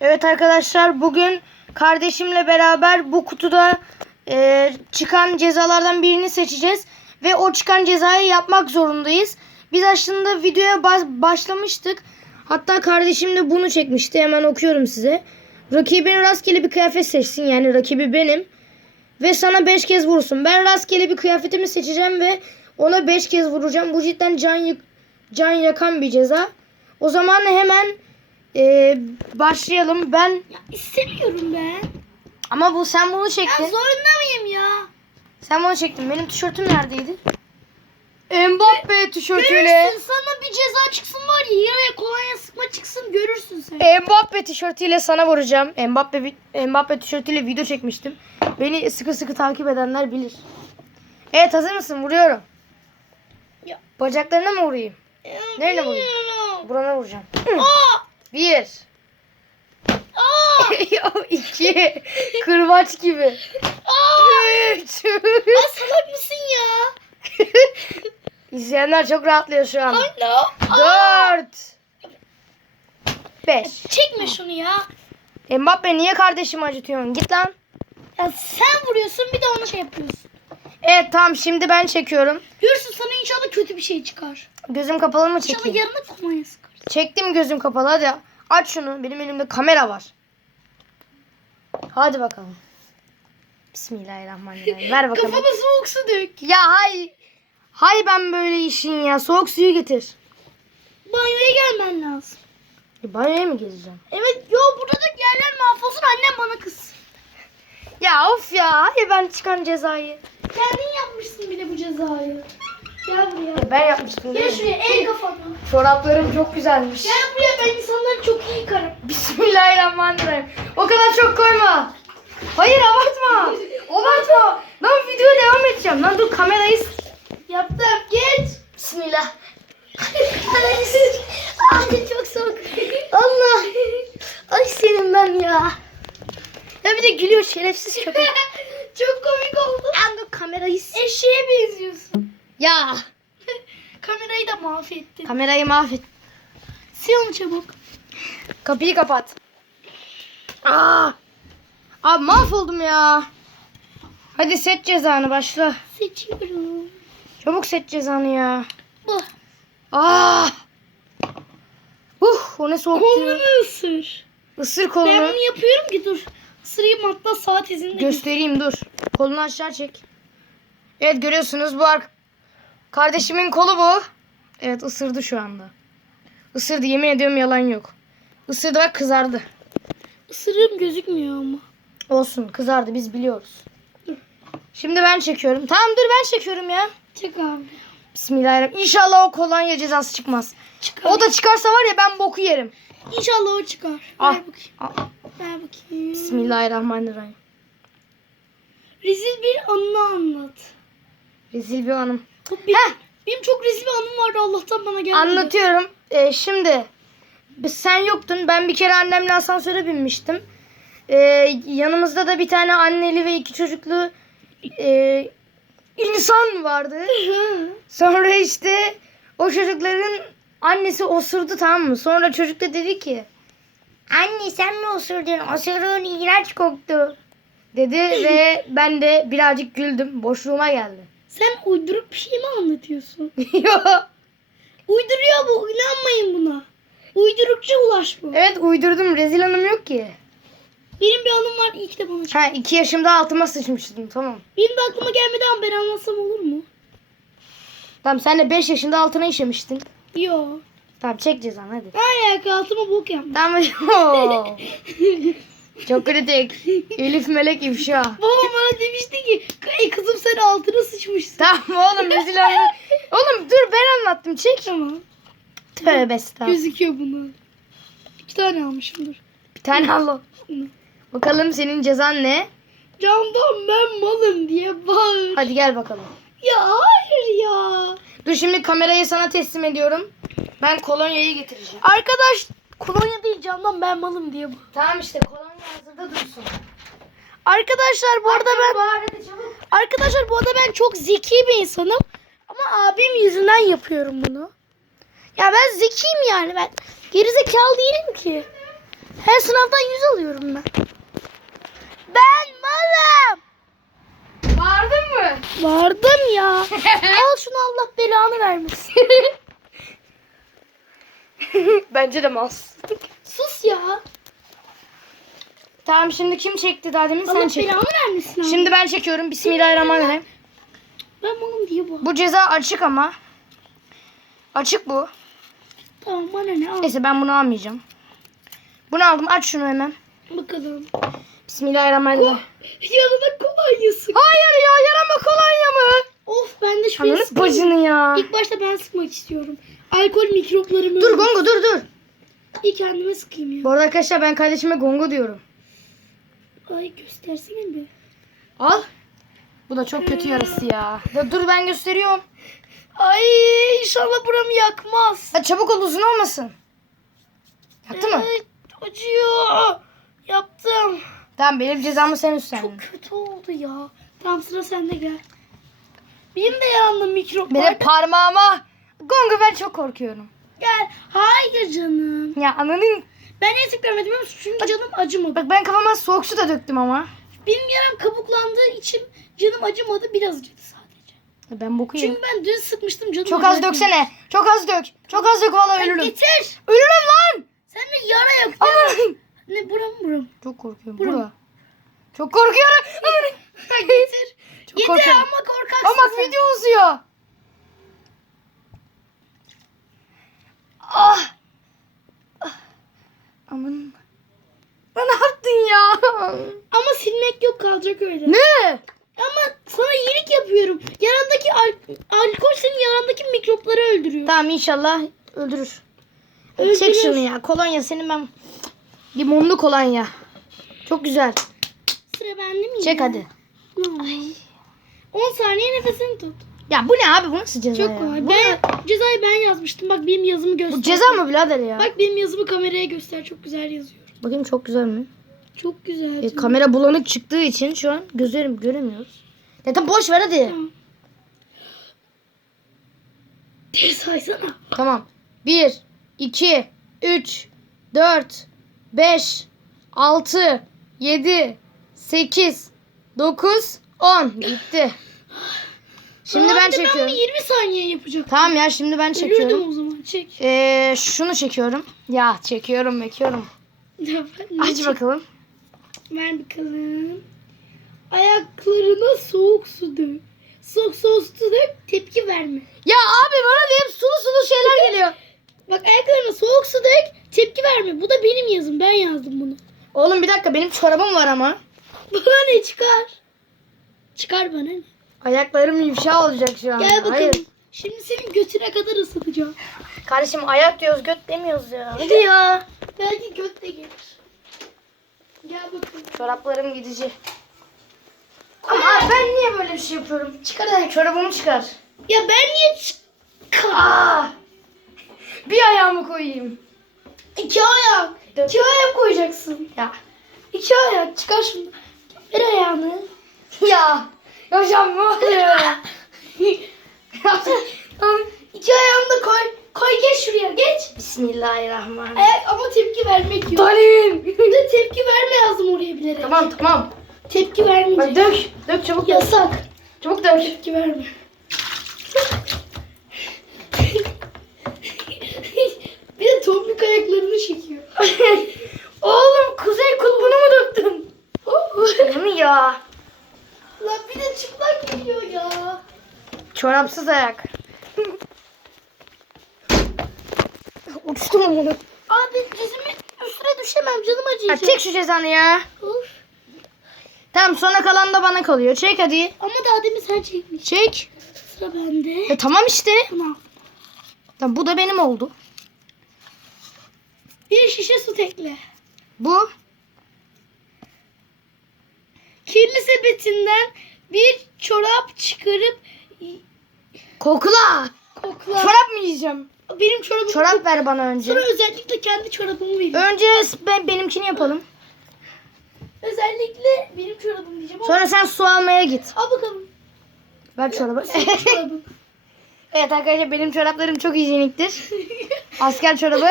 Evet arkadaşlar bugün kardeşimle beraber bu kutuda e, çıkan cezalardan birini seçeceğiz. Ve o çıkan cezayı yapmak zorundayız. Biz aslında videoya başlamıştık. Hatta kardeşim de bunu çekmişti. Hemen okuyorum size. Rakibin rastgele bir kıyafet seçsin. Yani rakibi benim. Ve sana 5 kez vursun. Ben rastgele bir kıyafetimi seçeceğim ve ona 5 kez vuracağım. Bu cidden can, can yakan bir ceza. O zaman hemen e, başlayalım. Ben Ya istemiyorum ben. ama bu sen bunu Ya çektin. zorunda mıyım ya? Sen bunu çektin. Benim tişörtüm neredeydi? Mbappe tişörtüyle. Görürsün sana bir ceza çıksın var ya yaraya kolonya sıkma çıksın görürsün sen. Mbappe tişörtüyle sana vuracağım. Mbappe Mbappe tişörtüyle video çekmiştim. Beni sıkı sıkı takip edenler bilir. Evet hazır mısın? Vuruyorum. Ya. Bacaklarına mı vurayım? Nereye vurayım? Bilmiyorum. Burana vuracağım. Aa! Bir. Aa! İki. Kırbaç gibi. Üç. Salak mısın ya? İzleyenler çok rahatlıyor şu an. Aa! Dört. Beş. Çekme şunu ya. Mbappe niye kardeşimi acıtıyorsun? Git lan. Ya sen vuruyorsun bir de ona şey yapıyorsun. Evet tamam şimdi ben çekiyorum. Görürsün sana inşallah kötü bir şey çıkar. Gözüm kapalı mı İnşallah çekeyim? yarına kolonya sıkar. Çektim gözüm kapalı hadi. Aç şunu. Benim elimde kamera var. Hadi bakalım. Bismillahirrahmanirrahim. Ver bakalım. Kafama soğuk su dök. Ya hay. Hay ben böyle işin ya. Soğuk suyu getir. Banyoya gelmen lazım. E, banyoya mı gezeceğim? Evet yo buradaki yerler mahvolsun annem bana kız. Ya of ya. Hay ben çıkan cezayı. Kendin yapmışsın bile bu cezayı. Gel buraya. Ben yapmıştım Gel değil mi? şuraya el kafana. Çoraplarım çok güzelmiş. Gel buraya ben insanları çok iyi yıkarım. Bismillahirrahmanirrahim. O kadar çok koyma. Hayır abartma. Abartma. Lan videoya devam edeceğim. Lan dur kamerayı... Yaptım geç. Bismillah. Ay çok soğuk. Allah. Ay senin ben ya. Ya bir de gülüyor şerefsiz köpek. çok komik oldu. Lan dur kamerayı... Eşeğe benziyorsun. Ya. Kamerayı da mahvettin. Kamerayı mahvet. Sil onu çabuk. Kapıyı kapat. Aa. Abi mahvoldum ya. Hadi set cezanı başla. Seçiyorum. Çabuk set cezanı ya. Bu. Ah. Uh, o ne soğuktu. Kolunu ısır. Isır Ben kolunu. bunu yapıyorum ki dur. Isırayım hatta saat izinde. Göstereyim dur. Kolunu aşağı çek. Evet görüyorsunuz bu ar- kardeşimin kolu bu. Evet ısırdı şu anda. Isırdı yemin ediyorum yalan yok. Isırdı bak kızardı. Isırığım gözükmüyor ama. Olsun kızardı biz biliyoruz. Şimdi ben çekiyorum. Tamam dur ben çekiyorum ya. Çek abi. Bismillahirrahmanirrahim. İnşallah o kolonya cezası çıkmaz. Çıkar. O da çıkarsa var ya ben boku yerim. İnşallah o çıkar. Ah. Ver bakayım. Aa, Ver bakayım. Bismillahirrahmanirrahim. Rezil bir anını anlat. Rezil bir anım. Heh. Benim çok rezil bir anım vardı Allah'tan bana gelmedi. Anlatıyorum. Ee, şimdi sen yoktun. Ben bir kere annemle asansöre binmiştim. Ee, yanımızda da bir tane anneli ve iki çocuklu e, insan vardı. Sonra işte o çocukların annesi osurdu tamam mı? Sonra çocuk da dedi ki Anne sen mi osurdun? Osurduğun iğrenç koktu. Dedi ve ben de birazcık güldüm. Boşluğuma geldi. Sen uyduruk bir şey mi anlatıyorsun? Yok. Uyduruyor bu. İnanmayın buna. Uydurukçu ulaş bu. evet uydurdum. Rezil hanım yok ki. Benim bir anım var. İyi ki de bana çıktı. Ha iki yaşımda altıma sıçmıştım tamam. Benim de aklıma gelmedi ama ben anlatsam olur mu? Tamam sen de 5 yaşında altına işemiştin. Yo. Tamam çek cezanı hadi. Alaka altıma bok yapmış. Tamam. Çok kritik. Elif Melek ifşa. Babam bana demişti ki Ey kızım sen altına sıçmışsın. Tamam oğlum rezil hanım. Oğlum dur ben anlattım çek. Tamam. Tövbe estağfurullah. Gözüküyor bunu. İki tane almışımdır. Bir tane al. Bakalım senin cezan ne? Camdan ben malım diye bağır. Hadi gel bakalım. Ya hayır ya. Dur şimdi kamerayı sana teslim ediyorum. Ben kolonyayı getireceğim. Arkadaş kolonya değil camdan ben malım diye bağır. Tamam işte kolonya hazırda dursun. Arkadaşlar bu arada ben arkadaşlar bu arada ben çok zeki bir insanım. Ama abim yüzünden yapıyorum bunu. Ya ben zekiyim yani ben. Gerizekalı değilim ki. Her sınavdan 100 alıyorum ben. Ben malım. Vardın mı? Vardım ya. Al şunu Allah belanı vermesin. Bence de mas. Sus ya. Tamam şimdi kim çekti daha demin sen Allah çek. belanı vermesin abi. Şimdi ben çekiyorum. Bismillahirrahmanirrahim. Ben malım diye bu. Bu ceza açık ama. Açık bu. Tamam bana ne al. Neyse ben bunu almayacağım. Bunu aldım. Aç şunu hemen. Bakalım. Bismillahirrahmanirrahim. Yanına kolonyası. Hayır ya yarama kolonya mı? Of ben de şuraya Ananı bacını ya. İlk başta ben sıkmak istiyorum. Alkol mikroplarımı Dur Gongo dur dur. İlk kendime sıkayım ya. Bu arada arkadaşlar ben kardeşime Gongo diyorum. Ay göstersene bir. Al. Bu da çok kötü yarası ya. Ya dur ben gösteriyorum. Ay inşallah buramı yakmaz. Ha, çabuk ol uzun olmasın. Yaktı mı? Ay, acıyor. Yaptım. Tamam benim cezamı sen üstlendin. Çok kötü oldu ya. Tamam sıra sende gel. Benim de yanımda mikrop Benim parmağıma. Gongo ben çok korkuyorum. Gel. Hayır canım. Ya ananın. Ben niye sıkıyorum biliyor musun? Çünkü canım acımadı. Bak ben kafama soğuk su da döktüm ama. Benim yaram kabuklandığı için canım acımadı. Biraz acıdı sadece. Ben boku yedim. Çünkü ben dün sıkmıştım canım Çok az döksene. Çok az dök. Çok az dök valla Ben ölürüm. Getir. Ölürüm lan. Sen de yara yok. Aman. Ne buram buram. Çok korkuyorum. Bura. Bura. Çok korkuyorum. Aman. Getir. Çok Getir korkuyorum. ama korkaksın Ama bak video uzuyor. Ah. Ah. Aman. Ne yaptın ya? Ama silmek kalacak öyle. Ne? Ama sana iyilik yapıyorum. Yarandaki al- alkol senin yarandaki mikropları öldürüyor. Tamam inşallah öldürür. Öldürür. Çek şunu ya. Kolonya senin ben. Limonlu kolonya. Çok güzel. Sıra bende mi? Çek ya? hadi. Ay. 10 saniye nefesini tut. Ya bu ne abi? Bu nasıl ceza Çok ya? kolay. Bu, Ben, cezayı ben yazmıştım. Bak benim yazımı göster. bu ceza mı birader ya? Bak benim yazımı kameraya göster. Çok güzel yazıyor. Bakayım çok güzel mi? Çok güzel. E, kamera bulanık çıktığı için şu an gözlerim göremiyoruz. Ya tamam boş ver hadi. Tamam. Bir saysana. Tamam. 1, 2, 3, 4, 5, 6, 7, 8, 9, 10. Bitti. Şimdi ben çekiyorum. Ben bir 20 saniye yapacağım. Tamam ya şimdi ben çekiyorum. Ölürdüm o zaman. Çek. Ee, şunu çekiyorum. Ya çekiyorum ben- Aç bakalım. Ver bakalım. Ayaklarına soğuk su dök. Soğuk soğuk su dök. Tepki verme. Ya abi bana da hep sulu sulu şeyler geliyor. Bak ayaklarına soğuk su dök. Tepki verme. Bu da benim yazım. Ben yazdım bunu. Oğlum bir dakika benim çorabım var ama. Bana ne çıkar? Çıkar bana ne? Ayaklarım ifşa olacak şu an. Gel bakalım. Hayır. Şimdi senin götüne kadar ısıtacağım. Kardeşim ayak diyoruz göt demiyoruz ya. Hadi ya. Belki göt de gelir. Gel bakalım. Çoraplarım gidici. Ama ben niye böyle bir şey yapıyorum? Çıkar ayak çorabımı çıkar. Ya ben niye çıkar? Bir ayağımı koyayım. İki ayak. Dök. İki ayak koyacaksın. Ya. İki ayak. Çıkar şunu. Ver ayağını. Ya. Hocam ne oluyor? İki ayağını da koy. Koy geç şuraya geç. Bismillahirrahmanirrahim. Ayak ama tepki vermek yok. Dalim. Bir de tepki verme yazdım oraya bilerek. Tamam tamam. Tepki Bak vermeyecek. dök. Dök çabuk. Yasak. Çabuk dök. Tepki verme. bir de tombik ayaklarını çekiyor. Oğlum kuzey kutbunu mu döktün? Bunu ya. Lan bir de çıplak geliyor ya. Çorapsız ayak. Onu. Abi dizimi üstüne düşemem canım Ha, acıyacak. çek şu cezanı ya. Of. Tamam sona kalan da bana kalıyor. Çek hadi. Ama daha demin sen çekmiş. Çek. Sıra bende. E tamam işte. Tamam. Tamam bu da benim oldu. Bir şişe su tekle. Bu. Kirli sepetinden bir çorap çıkarıp Kokla. kokla. Çorap mı yiyeceğim? Benim çorabım Çorap ver bana önce. Sana özellikle kendi çorabımı vereyim. Önce ben benimkini yapalım. Özellikle benim çorabım diyeceğim ama Sonra sen su almaya git. al bakalım. Ver çorabı. Evet arkadaşlar benim çoraplarım çok hijyeniktir. Asker çorabı.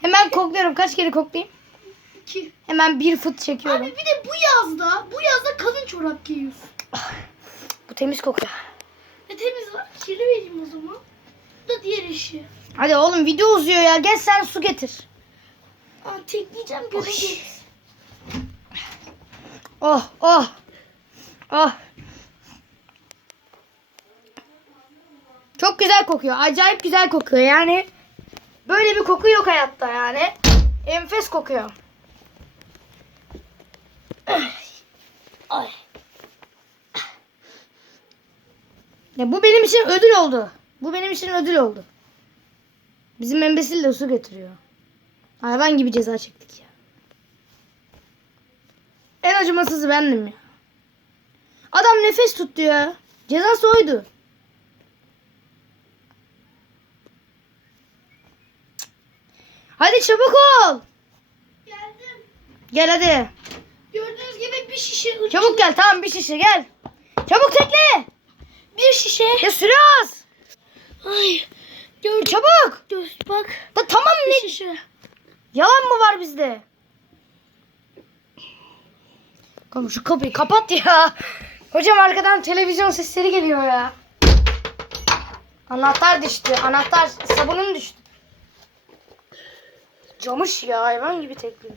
Hemen kokluyorum. Kaç kere koklayayım? Hemen bir fıt çekiyorum. Abi bir de bu yazda, bu yazda kalın çorap giyiyorsun. Bu temiz kokuyor. Ne temiz var? Kirli vereyim o zaman. Da diğer işi. Hadi oğlum video uzuyor ya. Gel sen su getir. Aa, tekleyeceğim göreceğiz. Oh oh. Oh. Çok güzel kokuyor. Acayip güzel kokuyor. Yani böyle bir koku yok hayatta yani. Enfes kokuyor. Ay. Ya bu benim için ödül oldu. Bu benim için ödül oldu. Bizim embesil de su getiriyor. Hayvan gibi ceza çektik ya. En acımasızı bendim ya. Adam nefes tuttu ya. Cezası oydu. Hadi çabuk ol. Geldim. Gel hadi. Gördüğünüz gibi bir şişe. Çabuk gel tamam bir şişe gel. Çabuk tekle. Bir şişe. Ya süre az. Ay. Gör, Çabuk. gör, bak. Da tamam ne? şişe. Yalan mı var bizde? Oğlum şu kapıyı kapat ya. Hocam arkadan televizyon sesleri geliyor ya. Anahtar düştü. Anahtar sabunum düştü. Camış ya hayvan gibi tekliyor.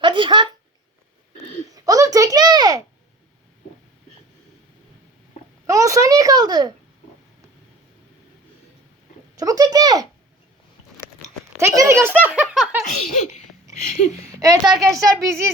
Hadi lan. Oğlum tekle. 10 saniye kaldı. Çabuk tekle. Tekle de